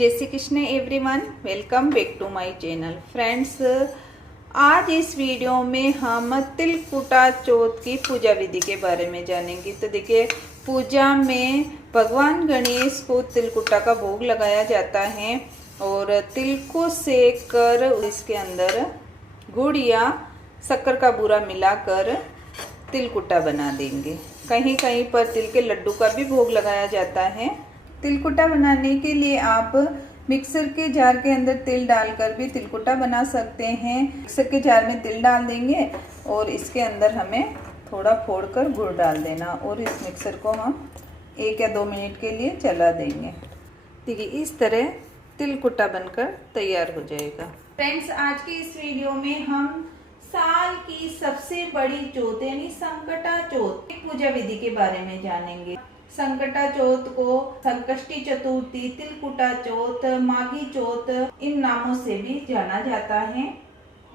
जय Shri Krishna everyone, welcome back to my channel. Friends, आज इस वीडियो में हम तिलकुटा चौथ की पूजा विधि के बारे में जानेंगे। तो देखिए, पूजा में भगवान गणेश को तिलकुटा का भोग लगाया जाता है और तिल को सेक कर इसके अंदर गुड़ या शक्कर का बूरा मिलाकर तिलकुटा बना देंगे। कहीं कहीं पर तिल के लड्डू का भी भोग लगाया जाता है। तिलकुटा बनाने के लिए आप मिक्सर के जार के अंदर तिल डालकर भी तिलकुटा बना सकते हैं। मिक्सर के जार में तिल डाल देंगे और इसके अंदर हमें थोड़ा फोड़कर गुड़ डाल देना और इस मिक्सर को हम 1 या 2 मिनट के लिए चला देंगे। देखिए, इस तरह तिलकुटा बनकर तैयार हो जाएगा। फ्रेंड्स, आज की इस वीडियो में हम साल की सबसे बड़ी चौथ यानी संकटा चौथ की पूजा विधि के बारे में जानेंगे। संकटा चौथ को संकष्टी चतुर्थी, तिलकुटा चौथ, माघी चौथ इन नामों से भी जाना जाता है।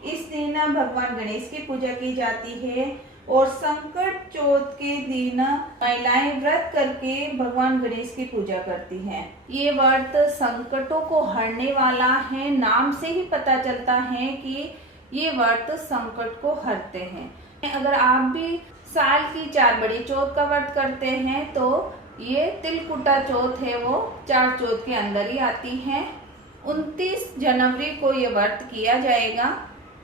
इस दिन भगवान गणेश की पूजा की जाती है और संकट चौथ के दिन महिलाएं व्रत करके भगवान गणेश की पूजा करती हैं। ये व्रत संकटों को हरने वाला है। नाम से ही पता चलता है कि ये व्रत संकट को हरते हैं। अगर आप भी साल की 4 बड़ी चौथ का व्रत करते हैं तो ये तिलकुटा चौथ है वो 4 चौथ के अंदर ही आती है। 29 जनवरी को ये व्रत किया जाएगा।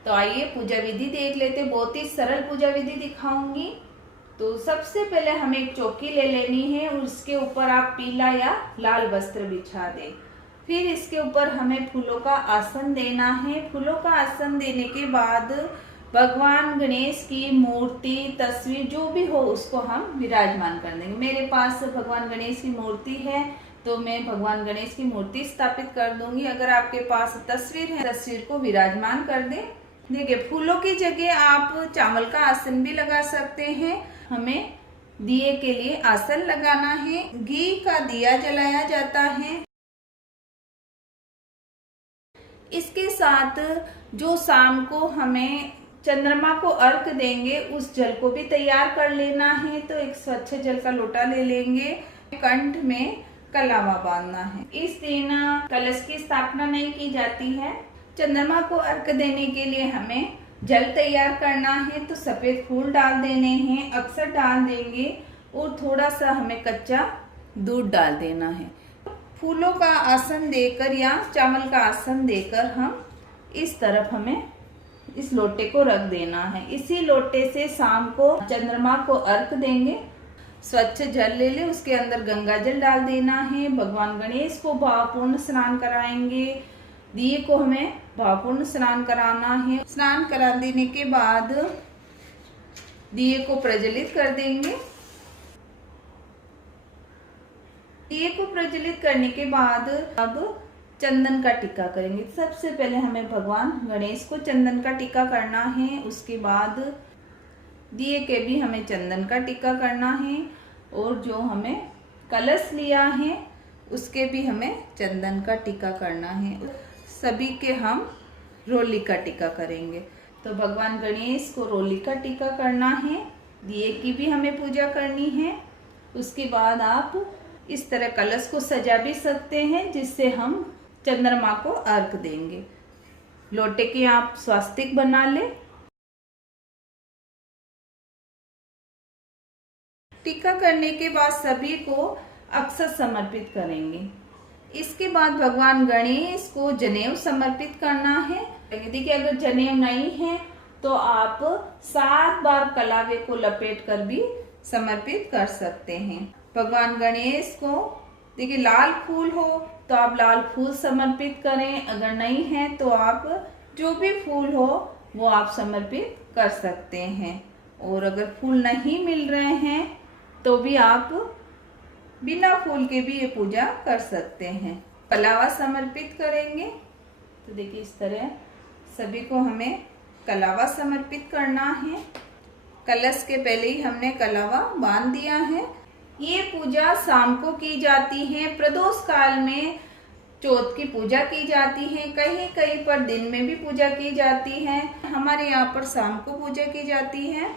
तो आइए पूजा विधि देख लेते। बहुत ही सरल पूजा विधि दिखाऊंगी। तो सबसे पहले हमें एक चौकी ले लेनी है, उसके ऊपर आप पीला या लाल वस्त्र बिछा दें। फिर इसके ऊपर हमें फूलों का आसन देना है। फूलों का आसन देने के बाद भगवान गणेश की मूर्ति, तस्वीर जो भी हो उसको हम विराजमान कर देंगे। मेरे पास भगवान गणेश की मूर्ति है तो मैं भगवान गणेश की मूर्ति स्थापित कर दूंगी। अगर आपके पास तस्वीर है, तस्वीर को विराजमान कर दें। देखिए, फूलों की जगह आप चावल का आसन भी लगा सकते हैं। हमें दिए के लिए आसन लगाना है। घी का दिया जलाया जाता है। इसके साथ जो शाम को हमें चंद्रमा को अर्घ देंगे उस जल को भी तैयार कर लेना है। तो एक स्वच्छ जल का लोटा ले लेंगे। कंठ में कलावा बांधना है। इस दिन कलश की स्थापना नहीं की जाती है। चंद्रमा को अर्घ देने के लिए हमें जल तैयार करना है। तो सफेद फूल डाल देने हैं, अक्षर डाल देंगे और थोड़ा सा हमें कच्चा दूध डाल देना है। फूलों का आसन देकर या चावल का आसन देकर हम इस तरफ हमें इस लोटे को रख देना है। इसी लोटे से शाम को चंद्रमा को अर्घ देंगे। स्वच्छ जल ले ले, उसके अंदर गंगा जल डाल देना है। भगवान गणेश को भावपूर्ण स्नान कराएंगे। दिए को हमें भावपूर्ण स्नान कराना है। स्नान करा देने के बाद दिए को प्रज्वलित कर देंगे। दिए को प्रज्वलित करने के बाद अब चंदन का टीका करेंगे। सबसे पहले हमें भगवान गणेश को चंदन का टीका करना है। उसके बाद दिए के भी हमें चंदन का टीका करना है और जो हमें कलश लिया है उसके भी हमें चंदन का टीका करना है। सभी के हम रोली का टीका करेंगे। तो भगवान गणेश को रोली का टीका करना है। दिए की भी हमें पूजा करनी है। उसके बाद आप इस तरह कलश को सजा भी सकते हैं जिससे हम चंद्रमा को अर्घ देंगे। लोटे के आप स्वास्तिक बना लें। टीका करने के बाद सभी को अक्षत समर्पित करेंगे। इसके बाद भगवान गणेश को जनेऊ समर्पित करना है। देखिए, अगर जनेऊ नहीं है तो आप 7 बार कलावे को लपेट कर भी समर्पित कर सकते हैं। भगवान गणेश को देखिए, लाल फूल हो तो आप लाल फूल समर्पित करें। अगर नहीं है तो आप जो भी फूल हो वो आप समर्पित कर सकते हैं। और अगर फूल नहीं मिल रहे हैं तो भी आप बिना फूल के भी ये पूजा कर सकते हैं। कलावा समर्पित करेंगे। तो देखिए, इस तरह सभी को हमें कलावा समर्पित करना है। कलश के पहले ही हमने कलावा बांध दिया है। ये पूजा शाम को की जाती है। प्रदोष काल में चौथ की पूजा की जाती है। कहीं कहीं पर दिन में भी पूजा की जाती है। हमारे यहाँ पर शाम को पूजा की जाती है।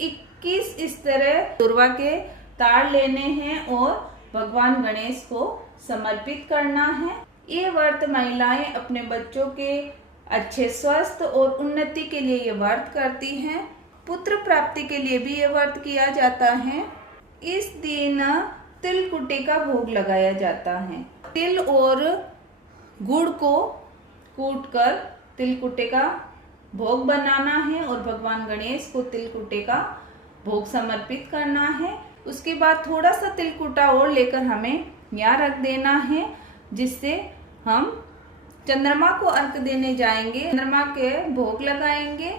21 इस तरह दुर्वा के तार लेने हैं और भगवान गणेश को समर्पित करना है। ये व्रत महिलाएं अपने बच्चों के अच्छे स्वास्थ्य और उन्नति के लिए ये व्रत करती हैं। पुत्र प्राप्ति के लिए भी ये व्रत किया जाता है। इस दिन तिल कुटे का भोग लगाया जाता है। तिल और गुड़ को कूटकर तिलकुटे का भोग बनाना है और भगवान गणेश को तिलकुटे का भोग समर्पित करना है। उसके बाद थोड़ा सा तिलकुटा और लेकर हमें यहाँ रख देना है, जिससे हम चंद्रमा को अर्घ देने जाएंगे, चंद्रमा के भोग लगाएंगे।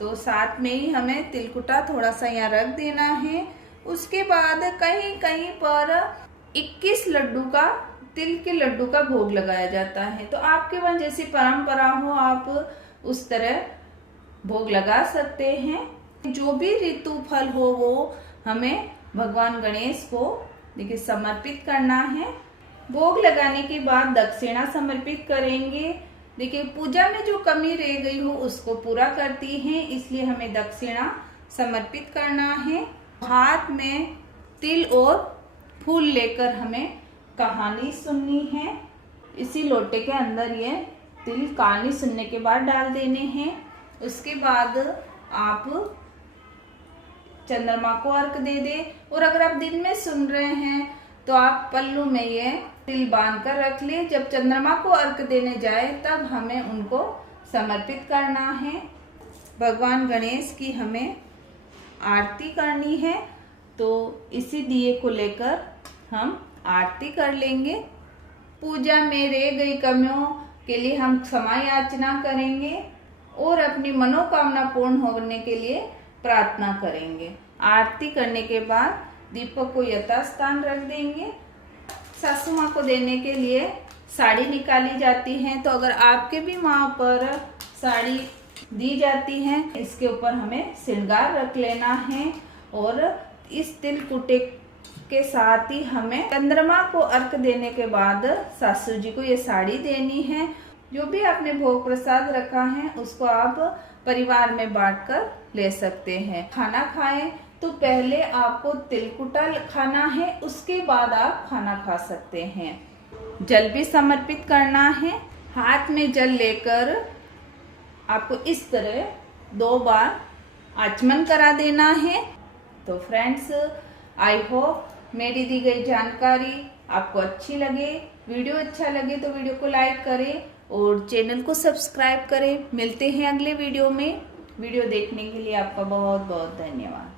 तो साथ में ही हमें तिलकुटा थोड़ा सा यहाँ रख देना है। उसके बाद कहीं कहीं पर 21 लड्डू का तिल के लड्डू का भोग लगाया जाता है। तो आपके वहाँ जैसी परंपरा हो आप उस तरह भोग लगा सकते हैं। जो भी ऋतु फल हो वो हमें भगवान गणेश को देखिए समर्पित करना है। भोग लगाने के बाद दक्षिणा समर्पित करेंगे। देखिए पूजा में जो कमी रह गई हो उसको पूरा करती है, इसलिए हमें दक्षिणा समर्पित करना है। हाथ में तिल और फूल लेकर हमें कहानी सुननी है। इसी लोटे के अंदर ये तिल कहानी सुनने के बाद डाल देने हैं। उसके बाद आप चंद्रमा को अर्घ दे दे। और अगर आप दिन में सुन रहे हैं तो आप पल्लू में ये तिल बांध कर रख ले। जब चंद्रमा को अर्घ देने जाए तब हमें उनको समर्पित करना है। भगवान गणेश की हमें आरती करनी है, तो इसी दिए को लेकर हम आरती कर लेंगे। पूजा में रह गई कमियों के लिए हम क्षमा याचना करेंगे और अपनी मनोकामना पूर्ण होने के लिए प्रार्थना करेंगे। आरती करने के बाद दीपक को यथास्थान रख देंगे। सासू माँ को देने के लिए साड़ी निकाली जाती है, तो अगर आपके भी माँ पर साड़ी दी जाती है, इसके ऊपर हमें श्रृंगार रख लेना है। और इस तिल कुटे के साथ ही हमें चंद्रमा को अर्घ देने के बाद सासू जी को ये साड़ी देनी है। जो भी आपने भोग प्रसाद रखा है उसको आप परिवार में बांटकर ले सकते हैं। खाना खाएं तो पहले आपको तिलकुटा खाना है, उसके बाद आप खाना खा सकते हैं। जल भी समर्पित करना है। हाथ में जल लेकर आपको इस तरह 2 बार आचमन करा देना है। तो फ्रेंड्स, आई होप मेरी दी गई जानकारी आपको अच्छी लगे। वीडियो अच्छा लगे तो वीडियो को लाइक करें और चैनल को सब्सक्राइब करें। मिलते हैं अगले वीडियो में। वीडियो देखने के लिए आपका बहुत बहुत धन्यवाद।